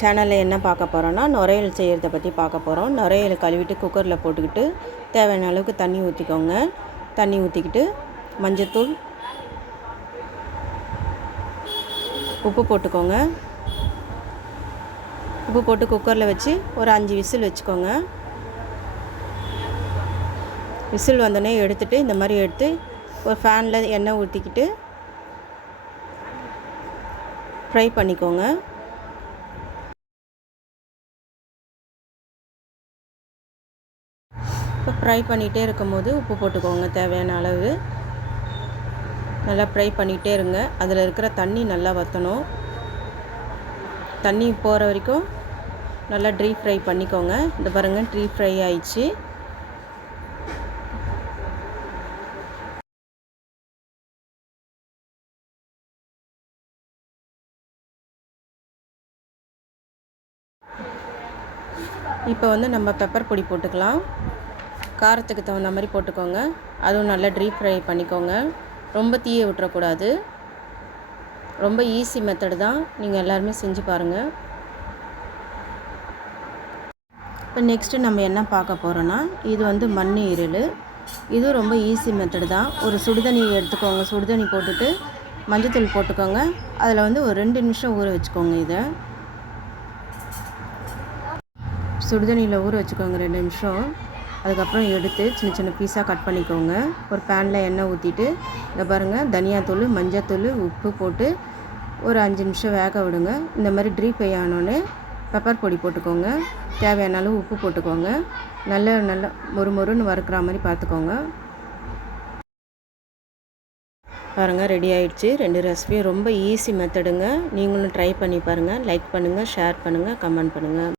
சேனலில் என்ன பார்க்க போகிறோன்னா நுரையீரல் செய்கிறத பற்றி பார்க்க போகிறோம். நுரையீரல் கழுவிட்டு குக்கரில் போட்டுக்கிட்டு தேவையான அளவுக்கு தண்ணி ஊற்றிக்கோங்க. தண்ணி ஊற்றிக்கிட்டு மஞ்சத்தூள், உப்பு போட்டுக்கோங்க. உப்பு போட்டு குக்கரில் வச்சு ஒரு 5 விசில் வச்சுக்கோங்க. விசில் வந்தோடனே எடுத்துகிட்டு இந்த மாதிரி எடுத்து ஒரு ஃபேனில் எண்ணெய் ஊற்றிக்கிட்டு ஃப்ரை பண்ணிக்கோங்க. இப்போ ஃப்ரை பண்ணிகிட்டே இருக்கும்போது உப்பு போட்டுக்கோங்க தேவையான அளவு. நல்லா ஃப்ரை பண்ணிகிட்டே இருங்க. அதில் இருக்கிற தண்ணி நல்லா வற்றணும். தண்ணி போகிற வரைக்கும் நல்லா டீப் ஃப்ரை பண்ணிக்கோங்க. இந்த பாருங்கள், டீப் ஃப்ரை ஆயிடுச்சு. இப்போ நம்ம பெப்பர் பொடி போட்டுக்கலாம். காரத்துக்கு தகுந்த மாதிரி போட்டுக்கோங்க. அதுவும் நல்லா டீப் ஃப்ரை பண்ணிக்கோங்க. ரொம்ப தீய விட்டுறக்கூடாது. ரொம்ப ஈஸி மெத்தடு தான், நீங்கள் எல்லாருமே செஞ்சு பாருங்கள். இப்போ நெக்ஸ்ட்டு நம்ம என்ன பார்க்க போகிறோன்னா, இது மண் ஈரல். இதுவும் ரொம்ப ஈஸி மெத்தடு தான். ஒரு சுடுதண்ணி எடுத்துக்கோங்க. சுடுதண்ணி போட்டுட்டு மஞ்சத்தூள் போட்டுக்கோங்க. அதில் ஒரு 2 நிமிஷம் ஊற வச்சுக்கோங்க. இதை சுடுதண்ணியில் ஊற வச்சுக்கோங்க 2 நிமிஷம். அதுக்கப்புறம் எடுத்து சின்ன சின்ன பீஸாக கட் பண்ணிக்கோங்க. ஒரு பேனில் எண்ணெய் ஊற்றிட்டு இங்கே பாருங்கள், தனியாத்தூள், மஞ்சத்தூள், உப்பு போட்டு ஒரு 5 நிமிஷம் வேக விடுங்க. இந்த மாதிரி டீப் ஃப்ரை ஆனோடனே பெப்பர் பொடி போட்டுக்கோங்க. தேவையான அளவு உப்பு போட்டுக்கோங்க. நல்லா மொறுன்னு வறுக்கிற மாதிரி பார்த்துக்கோங்க. பாருங்கள், ரெடி ஆகிடுச்சு. 2 ரெசிபியும் ரொம்ப ஈஸி மெத்தடுங்க. நீங்களும் ட்ரை பண்ணி பாருங்கள். லைக் பண்ணுங்கள், ஷேர் பண்ணுங்கள், கமெண்ட் பண்ணுங்கள்.